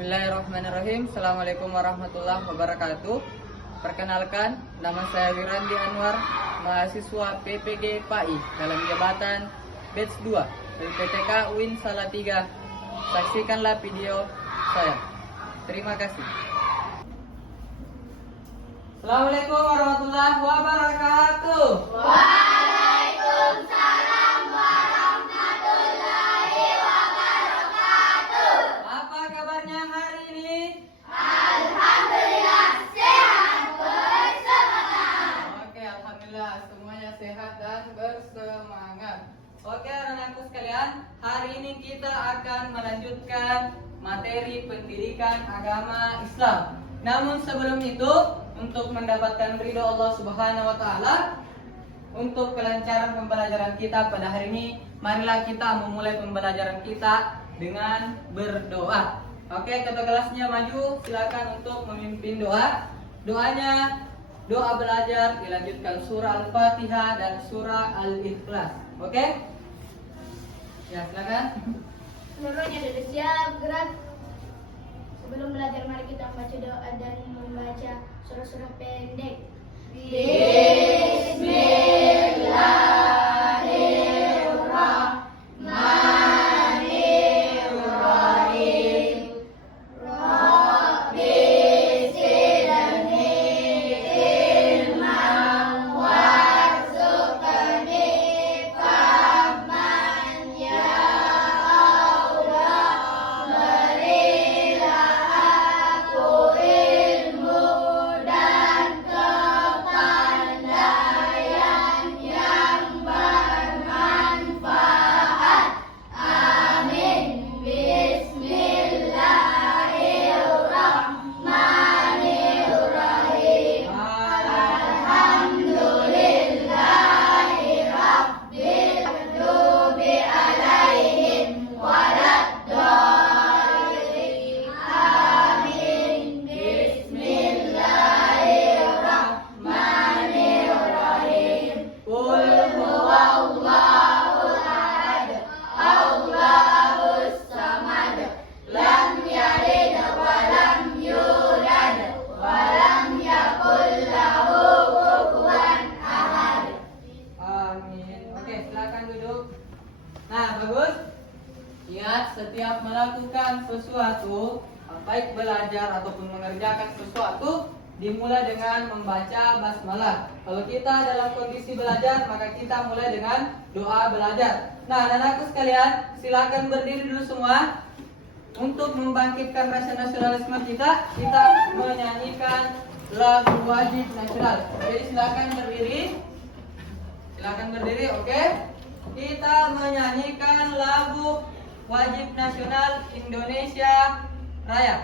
Bismillahirrahmanirrahim. Assalamualaikum warahmatullahi wabarakatuh. Perkenalkan, nama saya Wirandi Anwar, mahasiswa PPG PAI dalam jabatan batch 2 PTK UIN Salatiga. Saksikanlah video saya. Terima kasih. Assalamualaikum warahmatullahi wabarakatuh. Waalaikumsalam warahmatullahi wabarakatuh. Apa kabarnya hari ini? Alhamdulillah sehat bersemangat. Oke, alhamdulillah semuanya sehat dan bersemangat. Oke, anak-anakku sekalian, hari ini kita akan melanjutkan materi pendidikan agama Islam. Namun sebelum itu, untuk mendapatkan ridho Allah Subhanahu wa taala, untuk kelancaran pembelajaran kita pada hari ini, marilah kita memulai pembelajaran kita dengan berdoa. Oke, ketua kelasnya maju, silakan untuk memimpin doa. Doanya doa belajar, dilanjutkan surah Al-Fatihah dan surah Al-Ikhlas. Oke? Ya, silakan. Seluruhnya duduk siap, gerak. Sebelum belajar, mari kita membaca doa dan membaca surah-surah pendek. Bismillahirrahmanirrahim. Rabbi zidni ilman warzuqni fahman ya Allah. Berilah aku ilmu dan kepandaian yang bermanfaat. Amin. Bismillahirrahmanirrahim. Alhamdulillahi rabbil maghdubi alaihim waladdallin. Amin. Bismillahirrahmanirrahim. Qul huwallahu ahad, Allahus samad, lam yalid wa lam yulad wa lam yakul lahu kufuwan ahad. Amin. Oke, silakan duduk. Nah, bagus. Ingat, setiap melakukan sesuatu, baik belajar ataupun mengerjakan sesuatu, dimulai dengan membaca basmalah. Kalau kita dalam kondisi belajar, maka kita mulai dengan doa belajar. Nah, anak-anakku sekalian, silakan berdiri dulu semua. Untuk membangkitkan rasa nasionalisme kita menyanyikan lagu wajib nasional. Jadi silakan berdiri. Silakan berdiri, oke? Kita menyanyikan lagu wajib nasional Indonesia Raya.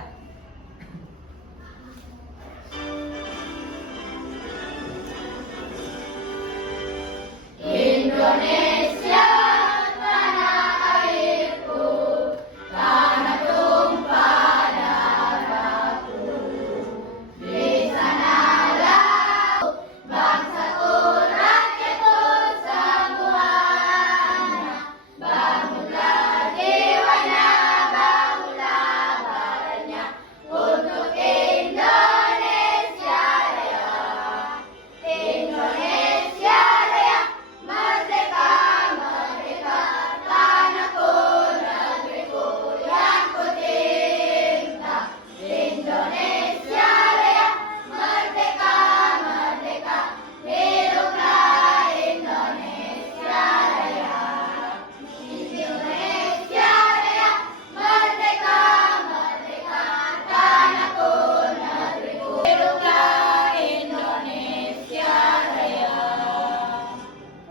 Indonesia tanah airku, tanah tumpah darahku. Di sanalah bangsaku, rakyatku semuanya. Bangunlah jiwanya, bangunlah badannya untuk Indonesia Raya. Indonesia Raya, merdeka, merdeka, tanahku, negeriku yang ku cinta. Indonesia Raya, merdeka, merdeka, hiduplah Indonesia Raya. Indonesia Raya, merdeka, merdeka, tanahku, negeriku, hiduplah Indonesia Raya.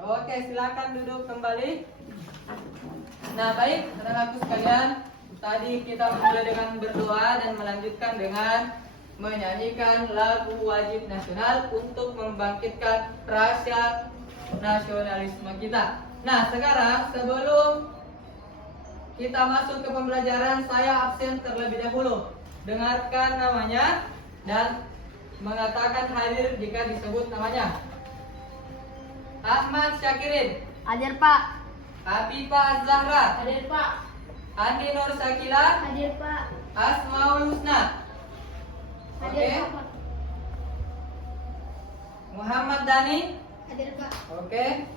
Oke, silakan duduk kembali. Nah, baik, anak-anakku sekalian, tadi kita mulai dengan berdoa dan melanjutkan dengan menyanyikan lagu wajib nasional untuk membangkitkan rasa nasionalisme kita. Nah, sekarang sebelum kita masuk ke pembelajaran, saya absen terlebih dahulu. Dengarkan namanya dan mengatakan hadir jika disebut namanya. Ahmad Syakirin. Hadir Pak. Habibah Zahra. Hadir Pak. Andi Nur Sakila. Hadir Pak. Asmaul Husna. Hadir Oke. Pak. Muhammad Dani. Hadir Pak. Oke.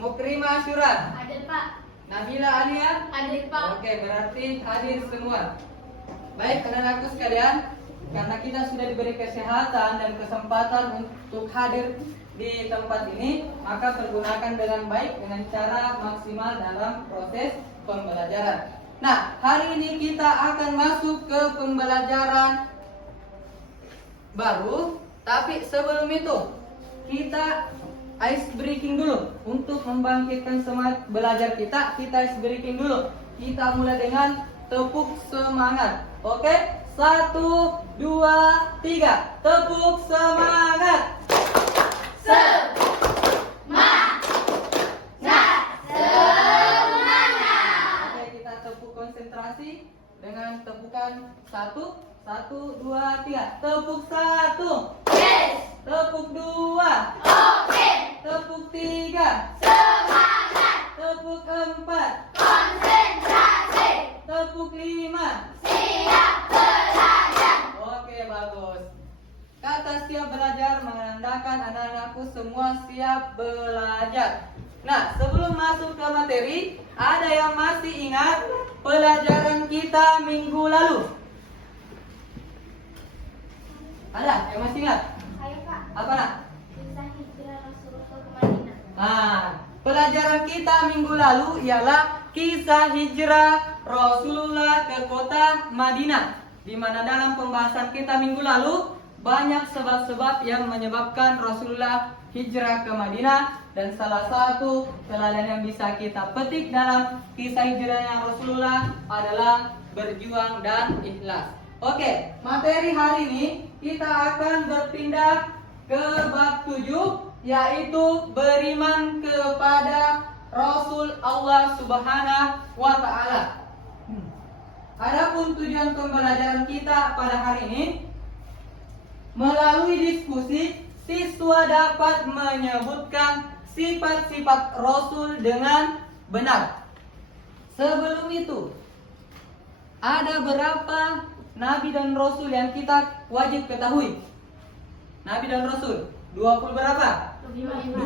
Mukrima Syura. Hadir Pak. Nabila Alia. Hadir Pak. Oke, berarti hadir semua. Baik, anak-anakku sekalian, karena kita sudah diberi kesehatan dan kesempatan untuk hadir di tempat ini, maka pergunakan dengan baik dengan cara maksimal dalam proses pembelajaran. Nah, hari ini kita akan masuk ke pembelajaran baru, tapi sebelum itu kita ice breaking dulu untuk membangkitkan semangat belajar kita. Kita ice breaking dulu. Kita mulai dengan tepuk semangat. Oke, 1, 2, 3. Tepuk semangat. Oke, kita tepuk konsentrasi dengan tepukan 1, 1, 2, 3. Tepuk 1. Tepuk 2. Tepuk 3. Tepuk 4. Tepuk 5. Oke, bagus. Kata siap belajar menandakan anak-anakku semua siap belajar. Nah, sebelum masuk ke materi, ada yang masih ingat pelajaran kita minggu lalu? Ada yang masih ingat? Ayo Pak. Apa nak? Kisah hijrah Rasulullah ke Madinah. Nah, pelajaran kita minggu lalu ialah kisah hijrah Rasulullah ke kota Madinah. Di mana dalam pembahasan kita minggu lalu banyak sebab-sebab yang menyebabkan Rasulullah hijrah ke Madinah, dan salah satu teladan yang bisa kita petik dalam kisah hijrahnya Rasulullah adalah berjuang dan ikhlas. Oke, materi hari ini kita akan berpindah ke bab 7, yaitu beriman kepada Rasul Allah Subhanahu wa Ta'ala. Adapun tujuan pembelajaran kita pada hari ini, melalui diskusi siswa dapat menyebutkan sifat-sifat Rasul dengan benar. Sebelum itu, ada berapa Nabi dan Rasul yang kita wajib ketahui? Nabi dan Rasul 20 berapa? 25.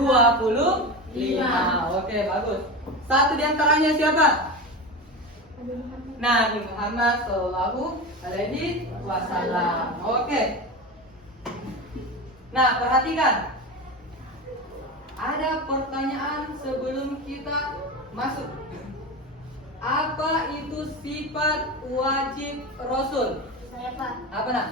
Oke, bagus. Satu di antaranya siapa? Nabi Muhammad Sallallahu Alaihi Wasallam. Oke. Nah, perhatikan. Ada pertanyaan sebelum kita masuk. Apa itu sifat wajib Rasul? Saya Pak. Apa nak?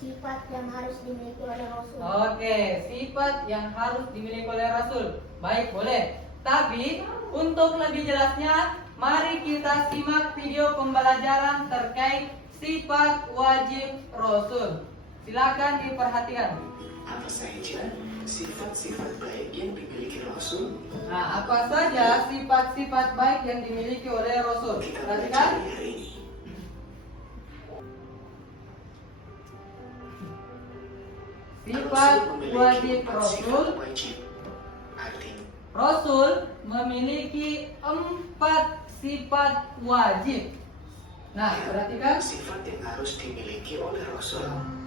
Sifat yang harus dimiliki oleh Rasul. Oke, sifat yang harus dimiliki oleh Rasul. Baik, boleh. Tapi untuk lebih jelasnya, mari kita simak video pembelajaran terkait sifat wajib Rasul. Silakan diperhatikan. Apa saja sifat-sifat baik yang dimiliki Rasul? Nah, apa saja sifat-sifat baik yang dimiliki oleh Rasul? Kita Perhatikan. pelajari hari ini. Sifat memiliki wajib 4 Rasul. sifat wajib. Artinya, Rasul memiliki 4 sifat wajib. Nah, perhatikan. sifat yang harus dimiliki oleh Rasul.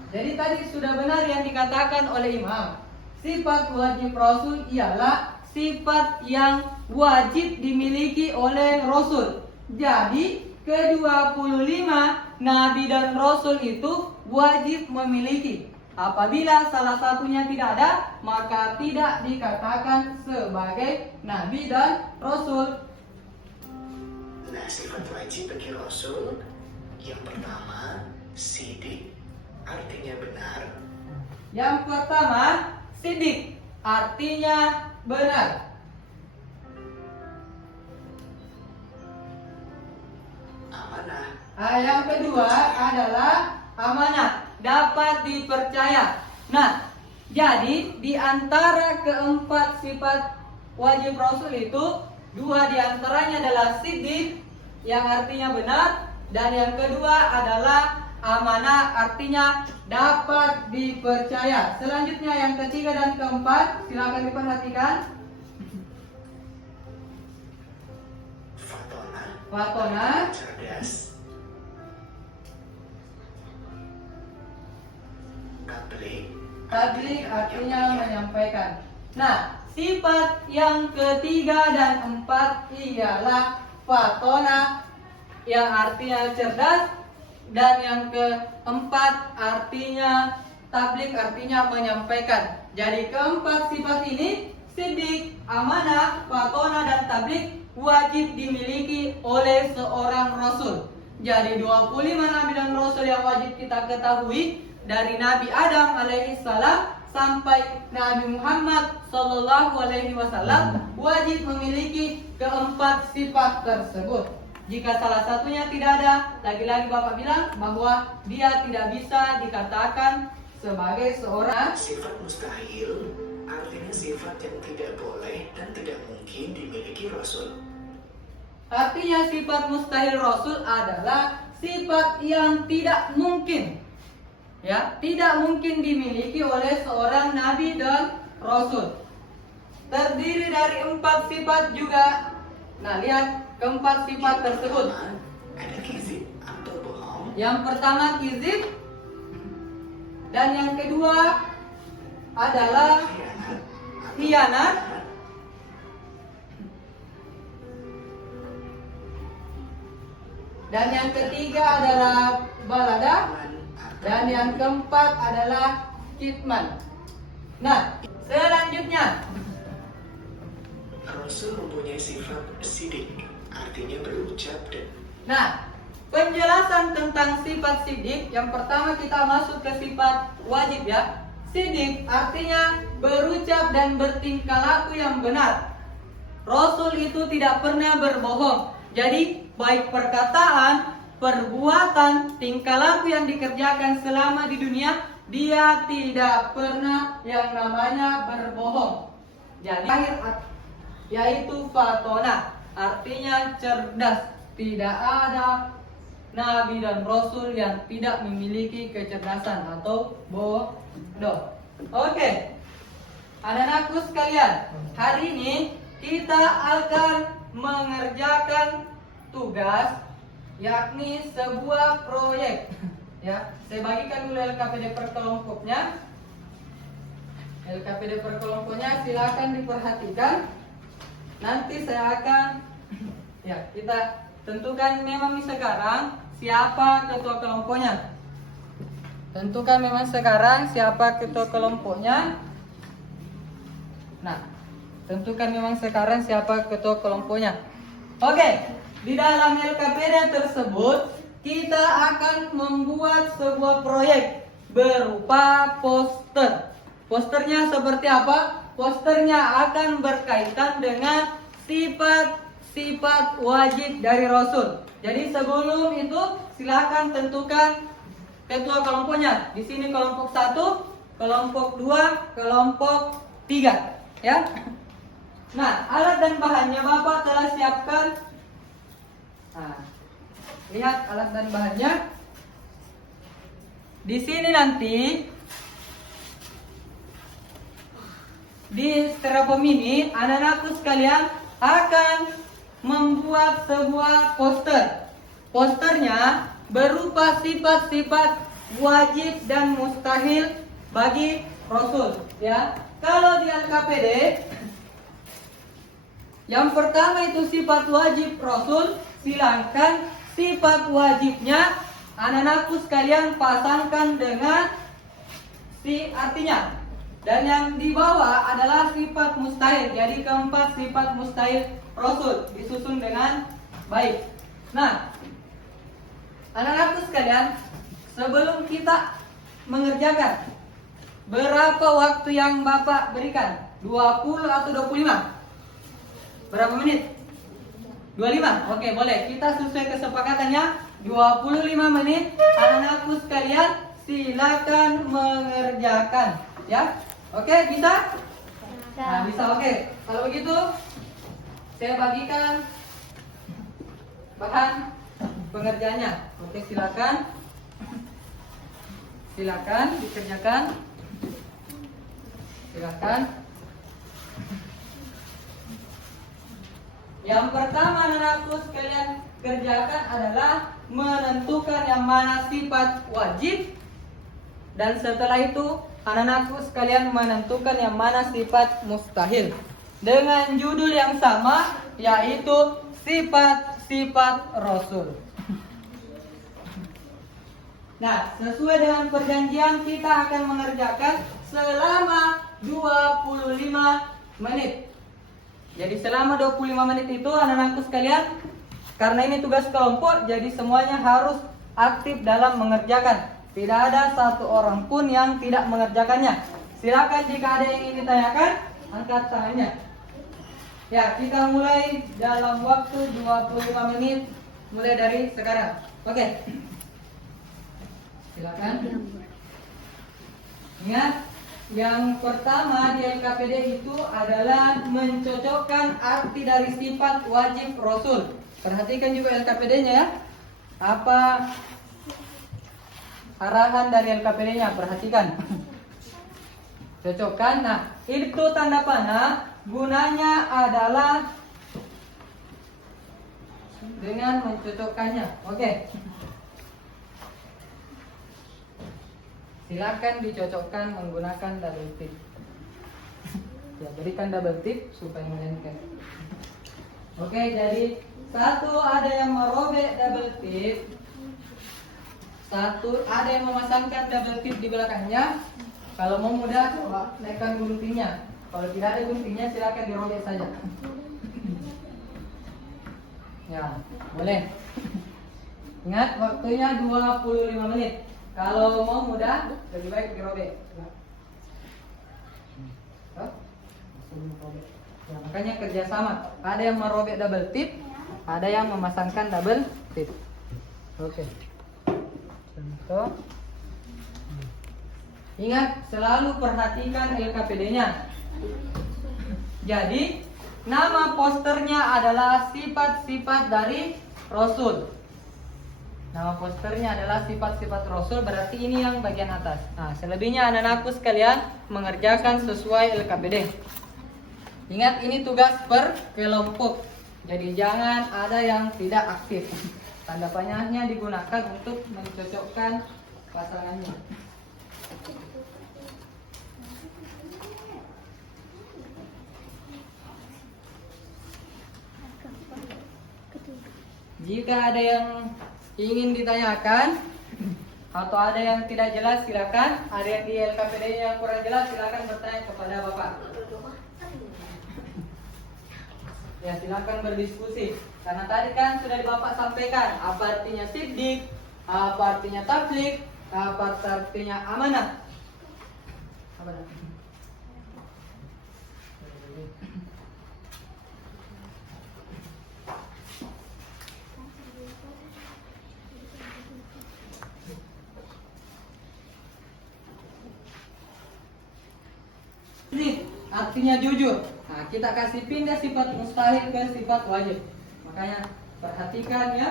Jadi tadi sudah benar yang dikatakan oleh Imam. Sifat wajib Rasul ialah sifat yang wajib dimiliki oleh Rasul. Jadi ke-25 Nabi dan Rasul itu wajib memiliki. Apabila salah satunya tidak ada, maka tidak dikatakan sebagai Nabi dan Rasul. Nah, sifat wajib bagi Rasul yang pertama, sidik, artinya benar. Yang pertama, sidik, artinya benar. Amanah, Yang kedua adalah amanah, dapat dipercaya. Nah, jadi di antara keempat sifat wajib Rasul itu, 2 di antaranya adalah sidik, yang artinya benar, dan yang kedua adalah amanah, artinya dapat dipercaya. Selanjutnya yang ketiga dan keempat, silakan diperhatikan. fatona, Fatona. cerdas. Tablik artinya menyampaikan. Nah, sifat yang ketiga dan empat ialah fatona, yang artinya cerdas, dan yang keempat artinya tablik, artinya menyampaikan. Jadi keempat sifat ini, sidik, amanah, fatona, dan tablik, wajib dimiliki oleh seorang rasul. Jadi 25 nabi dan rasul yang wajib kita ketahui, dari Nabi Adam alaihi salam sampai Nabi Muhammad sallallahu alaihi wasallam, wajib memiliki keempat sifat tersebut. Jika salah satunya tidak ada, lagi-lagi Bapak bilang bahwa dia tidak bisa dikatakan sebagai seorang. Sifat mustahil artinya sifat yang tidak boleh dan tidak mungkin dimiliki Rasul. Artinya sifat mustahil Rasul adalah sifat yang tidak mungkin, ya, tidak mungkin dimiliki oleh seorang nabi dan rasul. Terdiri dari empat sifat juga. Nah, lihat keempat sifat tersebut. Ada kizib atau bohong. Yang pertama kizib, dan yang kedua adalah khianat, dan yang ketiga adalah balada, dan yang keempat adalah kitman. Nah, selanjutnya Rasul mempunyai sifat sidik, artinya berucap dan. Nah, penjelasan tentang sifat sidik, yang pertama kita masuk ke sifat wajib, ya. Sidik artinya berucap dan bertingkah laku yang benar. Rasul itu tidak pernah berbohong. Jadi baik perkataan, perbuatan, tingkah laku yang dikerjakan selama di dunia, dia tidak pernah yang namanya berbohong. Jadi yaitu fatona, artinya cerdas. Tidak ada nabi dan rasul yang tidak memiliki kecerdasan atau bodoh. Oke, anak-anakku sekalian, hari ini kita akan mengerjakan tugas, yakni sebuah proyek. Ya, saya bagikan dulu LKPD per kelompoknya. LKPD per kelompoknya silakan diperhatikan. Nanti saya akan, ya, kita tentukan memang sekarang siapa ketua kelompoknya. Tentukan memang sekarang siapa ketua kelompoknya. Nah, tentukan memang sekarang siapa ketua kelompoknya. Oke, di dalam LKPD tersebut kita akan membuat sebuah proyek berupa poster. Posternya seperti apa? Posternya akan berkaitan dengan sifat-sifat wajib dari Rasul. Jadi sebelum itu silakan tentukan ketua kelompoknya. Di sini kelompok 1, kelompok 2, kelompok 3, ya. Nah, alat dan bahannya Bapak telah siapkan. Nah, lihat alat dan bahannya. Di sini nanti di Styrofoam ini anak-anakku sekalian akan membuat sebuah poster. Posternya berupa sifat-sifat wajib dan mustahil bagi Rasul, ya. Kalau di LKPD yang pertama itu sifat wajib Rasul, silahkan sifat wajibnya anak-anakku sekalian pasangkan dengan si artinya. Dan yang di bawah adalah sifat mustahil. Jadi keempat sifat mustahil Rasul disusun dengan baik. Nah, anak-anakku sekalian, sebelum kita mengerjakan, berapa waktu yang Bapak berikan? 20 atau 25? Berapa menit? 25? Oke, boleh. Kita sesuai kesepakatannya 25 menit. Anak-anakku sekalian, silakan mengerjakan, ya. Oke, bisa? Nah, bisa. Oke. Kalau begitu, saya bagikan bahan pengerjaannya. Oke, silakan. Silakan dikerjakan. Silakan. Yang pertama anak-anakku sekalian, kerjakan adalah menentukan yang mana sifat wajib, dan setelah itu anak-anakku sekalian menentukan yang mana sifat mustahil dengan judul yang sama, yaitu sifat-sifat Rasul. Nah, sesuai dengan perjanjian kita akan mengerjakan selama 25 menit. Jadi selama 25 menit itu anak-anakku sekalian, karena ini tugas kelompok, jadi semuanya harus aktif dalam mengerjakan. Tidak ada satu orang pun yang tidak mengerjakannya. Silakan jika ada yang ingin ditanyakan, angkat tangannya. Ya, kita mulai dalam waktu 25 menit mulai dari sekarang. Oke. Silakan. Ingat, yang pertama di LKPD itu adalah mencocokkan arti dari sifat wajib Rasul. Perhatikan juga LKPD-nya ya. Apa arahan dari LKPD-nya? Perhatikan. Cocokkan. Nah, itu tanda panah gunanya adalah dengan mencocokkannya. Oke. Silakan dicocokkan menggunakan double tip. Ya, berikan double tip supaya melengket. Oke, jadi satu ada yang merobek double tip, satu ada yang memasangkan double tip di belakangnya. Kalau mau mudah, coba naikkan guntingnya. Kalau tidak ada guntingnya, silakan dirobek saja. Ya, boleh. Ingat, waktunya 25 menit. Kalau mau mudah, lebih baik dirobek. Ya, makanya kerjasama. Ada yang merobek double tip, ada yang memasangkan double tip. Oke. Contoh. Ingat, selalu perhatikan LKPD-nya. Jadi, nama posternya adalah sifat-sifat dari Rasul. Nama posternya adalah sifat-sifat Rasul, berarti ini yang bagian atas. Nah, selebihnya anak-anakku sekalian mengerjakan sesuai LKPD. Ingat, ini tugas per kelompok. Jadi jangan ada yang tidak aktif. Tanda panahnya digunakan untuk mencocokkan pasangannya. Jika ada yang ingin ditanyakan atau ada yang tidak jelas, silakan. Ada yang di LKPD yang kurang jelas, silakan bertanya kepada Bapak. Ya, silakan berdiskusi. Karena tadi kan sudah Bapak sampaikan apa artinya siddiq, apa artinya tabligh, apa artinya amanah. Ini artinya jujur. Nah, kita kasih pindah sifat mustahil ke sifat wajib. Makanya perhatikan ya.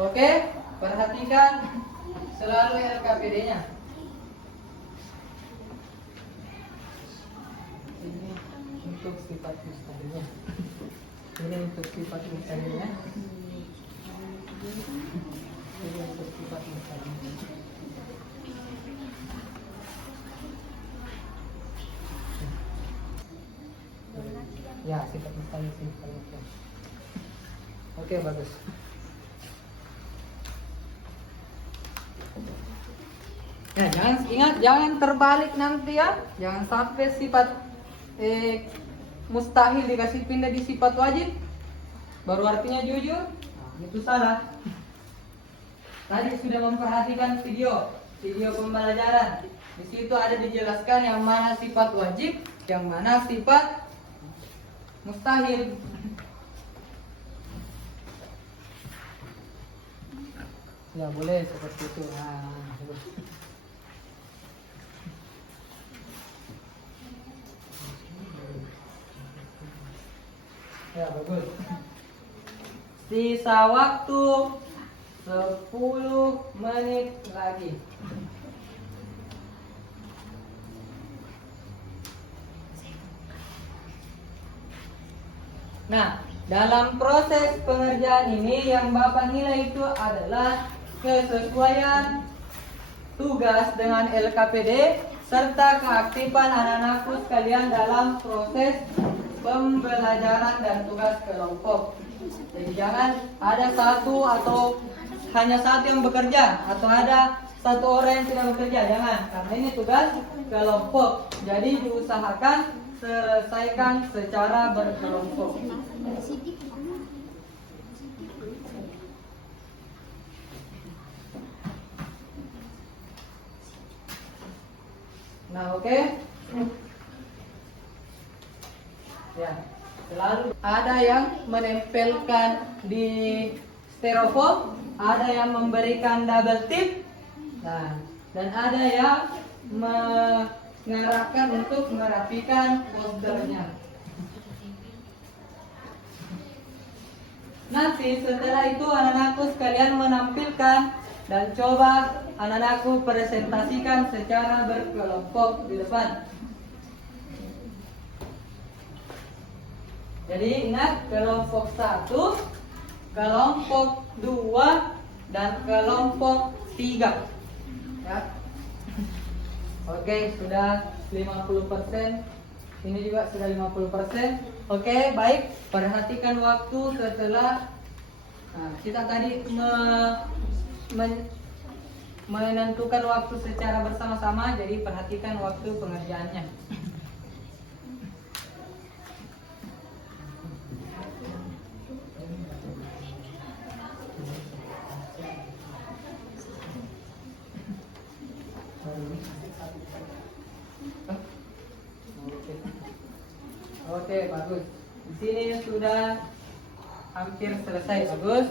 Oke, perhatikan selalu LKPD-nya. Ini untuk sifat mustahilnya. Ini untuk sifat mustahilnya. Ini untuk sifat mustahilnya. Ya, sifat mustahil. Oke, bagus. Nah, jangan terbalik nanti ya. Jangan sampai sifat mustahil dikasih pindah di sifat wajib, baru artinya jujur. Nah, itu salah. Tadi sudah memperhatikan video pembelajaran. Di situ ada dijelaskan yang mana sifat wajib, yang mana sifat mustahil. Ya boleh seperti itu. Nah, bagus. Ya bagus. Sisa waktu 10 menit lagi. Nah, dalam proses pengerjaan ini yang Bapak nilai itu adalah kesesuaian tugas dengan LKPD serta keaktifan anak-anakku sekalian dalam proses pembelajaran dan tugas kelompok. Jadi jangan ada satu atau hanya satu yang bekerja atau ada satu orang yang tidak bekerja, jangan, karena ini tugas kelompok. Jadi diusahakan selesaikan secara berkelompok. Nah, oke. Ya, selalu ada yang menempelkan di styrofoam, ada yang memberikan double tip, nah, dan ada yang mengarahkan untuk merapikan posternya. Nanti setelah itu anak-anakku sekalian menampilkan dan coba anak-anakku presentasikan secara berkelompok di depan. Jadi ingat, kelompok 1, kelompok 2, dan kelompok 3. Ya. Oke, sudah 50%. Ini juga sudah 50%. Oke, baik. Perhatikan waktu setelah kita tadi menentukan waktu secara bersama-sama. Jadi perhatikan waktu pengerjaannya. Oke, bagus. Di sini sudah hampir selesai, bagus.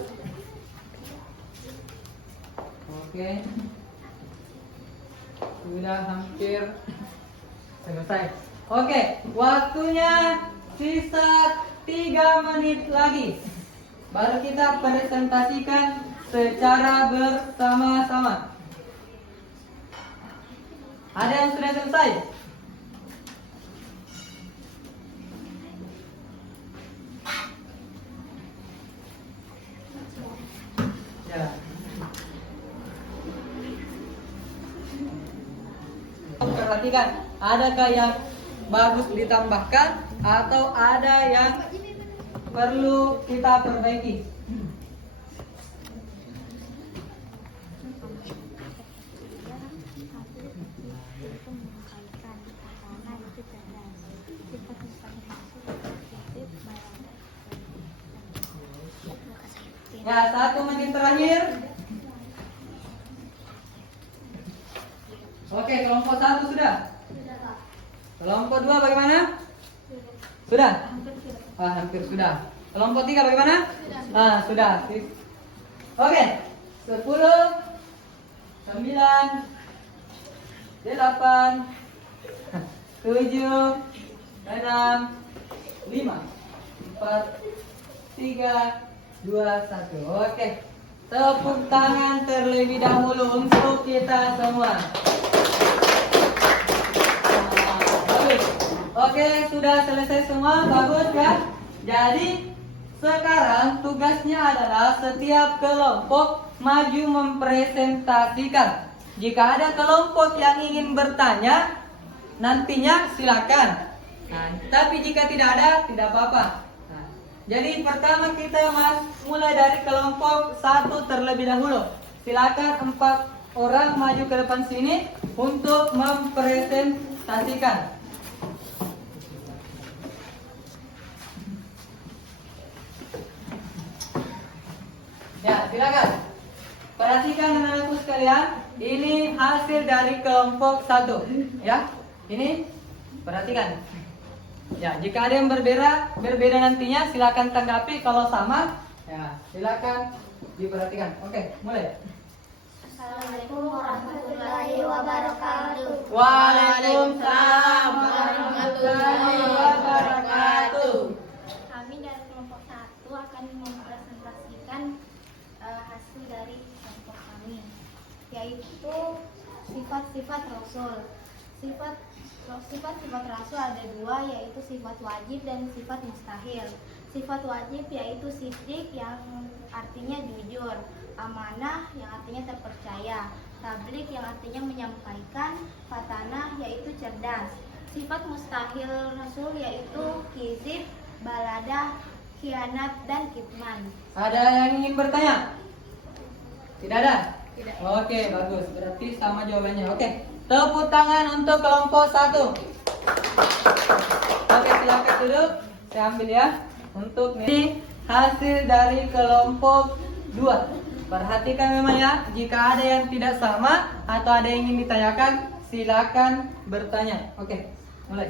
Oke. Sudah hampir selesai. Oke, waktunya sisa 3 menit lagi. Baru kita presentasikan secara bersama-sama. Ada yang sudah selesai? Ya. Perhatikan, adakah yang bagus ditambahkan atau ada yang perlu kita perbaiki? Ya, 1 menit terakhir. Oke, kelompok 1 sudah. Kelompok 2 bagaimana? Sudah? Hampir sudah. Kelompok 3 bagaimana? Sudah. Oke. 10, 9, 8, 7, 6, 5, 4, 3, 2, 1. Oke. Tepuk tangan terlebih dahulu untuk kita semua. Bagus. Oke, sudah selesai semua. Bagus ya. Jadi sekarang tugasnya adalah setiap kelompok maju mempresentasikan. Jika ada kelompok yang ingin bertanya, nantinya silakan. Tapi jika tidak ada, tidak apa-apa. Jadi pertama kita mulai dari kelompok 1 terlebih dahulu. Silakan 4 orang maju ke depan sini untuk mempresentasikan. Ya, silakan. Perhatikan anak-anakku sekalian, ini hasil dari kelompok 1. Ya, ini perhatikan. Ya, jika ada yang berbeda nantinya silakan tanggapi, kalau sama ya silakan diperhatikan. Oke, mulai. Assalamualaikum warahmatullahi wabarakatuh. Waalaikumsalam warahmatullahi wabarakatuh. Kami dari kelompok 1 akan mempresentasikan hasil dari kelompok kami, yaitu sifat-sifat Rasul. Sifat-sifat Rasul ada 2, yaitu sifat wajib dan sifat mustahil. Sifat wajib yaitu siddiq yang artinya jujur, amanah yang artinya terpercaya, tabligh yang artinya menyampaikan, fatanah yaitu cerdas. Sifat mustahil Rasul yaitu kizib, baladah, khianat, dan kitman. Ada yang ingin bertanya? Tidak ada? Tidak. Oke, bagus. Berarti sama jawabannya. Oke. Tepuk tangan untuk kelompok 1. Oke, silakan duduk. Saya ambil ya. Untuk ini hasil dari kelompok 2. Perhatikan memang ya, jika ada yang tidak sama atau ada yang ingin ditanyakan, silakan bertanya. Oke, mulai.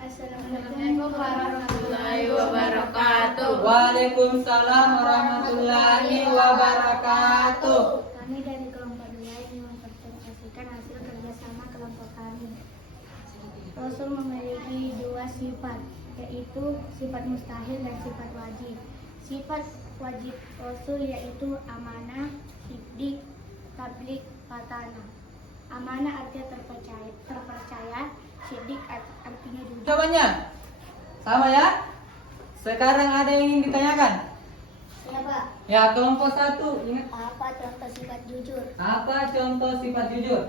Assalamualaikum warahmatullahi wabarakatuh. Waalaikumsalam warahmatullahi wabarakatuh. Kami dari kelompok 2 ingin mempresentasikan hasil kerjasama kelompok kami. Rasul memiliki 2 sifat, yaitu sifat mustahil dan sifat wajib. Sifat wajib Rasul yaitu amanah, siddiq, tabligh, fatanah. Amanah artinya terpercaya, siddiq artinya jujur. Jawabannya sama ya. Sekarang ada yang ingin ditanyakan? Ya, Pak. Ya, kelompok 1 ingat Apa contoh sifat jujur? apa contoh sifat jujur?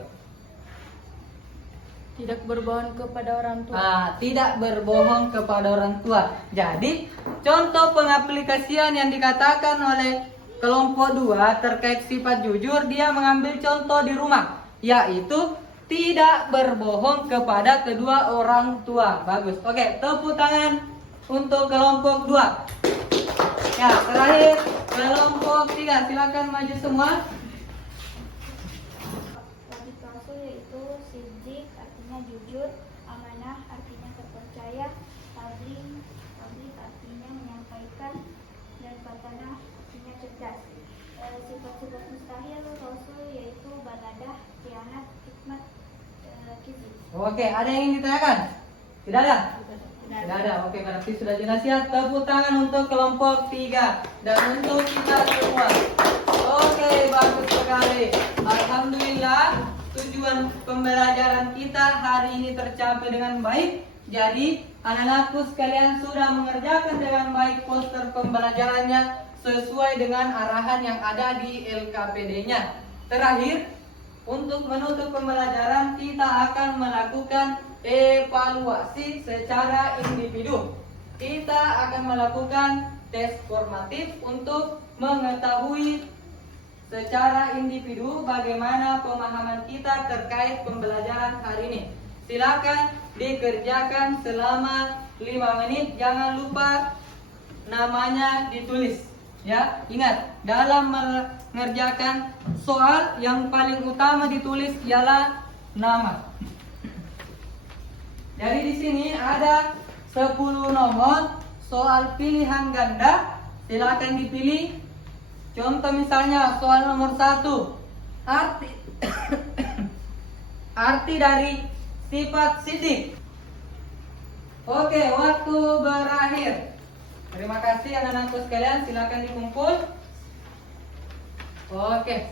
Tidak berbohong kepada orang tua. Nah, tidak berbohong kepada orang tua. Jadi, contoh pengaplikasian yang dikatakan oleh kelompok 2 terkait sifat jujur, dia mengambil contoh di rumah, yaitu tidak berbohong kepada kedua orang tua. Bagus. Oke, tepuk tangan untuk kelompok 2. Ya, terakhir kelompok 3. Silakan maju semua. Wajib Rasul yaitu siddiq artinya jujur, amanah artinya terpercaya, tabligh artinya menyampaikan, dan fatanah artinya cerdas. Sifat-sifat mustahil Rasul yaitu baladah, khianat, hikmat, kizib. Oke, ada yang ingin ditanyakan? Tidak ada? Tidak ada. Oke, berarti sudah jelas ya. Tepuk tangan untuk kelompok 3 dan untuk kita semua. Oke, bagus sekali. Alhamdulillah, tujuan pembelajaran kita hari ini tercapai dengan baik. Jadi, anak-anakku sekalian sudah mengerjakan dengan baik poster pembelajarannya sesuai dengan arahan yang ada di LKPD-nya. Terakhir, untuk menutup pembelajaran kita akan melakukan evaluasi secara individu. Kita akan melakukan tes formatif untuk mengetahui secara individu bagaimana pemahaman kita terkait pembelajaran hari ini. Silakan dikerjakan selama 5 menit. Jangan lupa namanya ditulis. Ya, ingat, dalam mengerjakan soal yang paling utama ditulis ialah nama. Jadi di sini ada 10 nomor soal pilihan ganda. Silakan dipilih. Contoh misalnya soal nomor 1. Arti arti dari sifat siddiq. Oke, waktu berakhir. Terima kasih anak-anakku sekalian, silakan dikumpul. Oke,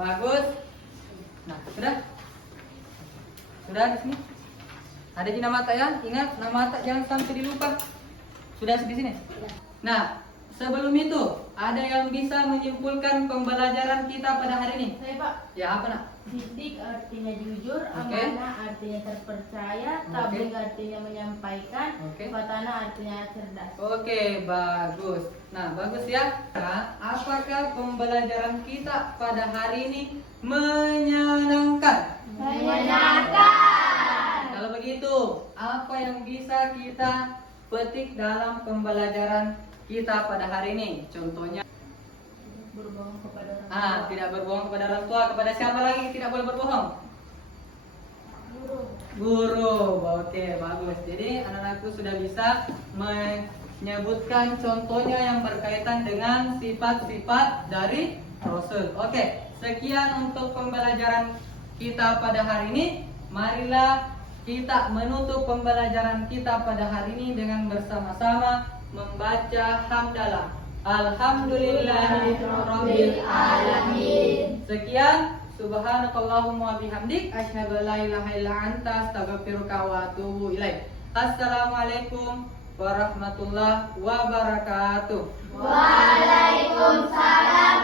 bagus. Nah, sudah? Sudah di sini? Ada di nama tak ya? Ingat, nama tak jangan sampai dilupa. Sudah di sini? Nah, sebelum itu, ada yang bisa menyimpulkan pembelajaran kita pada hari ini? Saya Pak, Ya, apa nak? siddiq artinya jujur, Oke. amanah artinya terpercaya, Oke. tabligh artinya menyampaikan, Oke. fatanah artinya cerdas. Oke, bagus. Nah, bagus ya. Nah, apakah pembelajaran kita pada hari ini menyenangkan? Menyenangkan. Kalau begitu, apa yang bisa kita petik dalam pembelajaran kita pada hari ini? Contohnya, Berbohong kepada orang tua. tidak berbohong kepada orang tua. Kepada siapa lagi tidak boleh berbohong? Guru. Oke, bagus. Jadi anak-anakku sudah bisa menyebutkan contohnya yang berkaitan dengan sifat-sifat dari Rasul. Oke, sekian untuk pembelajaran kita pada hari ini. Marilah kita menutup pembelajaran kita pada hari ini dengan bersama-sama membaca hamdalah. Alhamdulillahirabbil alamin. Sekian, subhanakallahumma wa bihamdik asyhadu an la ilaha illa anta astaghfiruka wa atubu ilaik. Assalamualaikum warahmatullahi wabarakatuh. Waalaikumsalam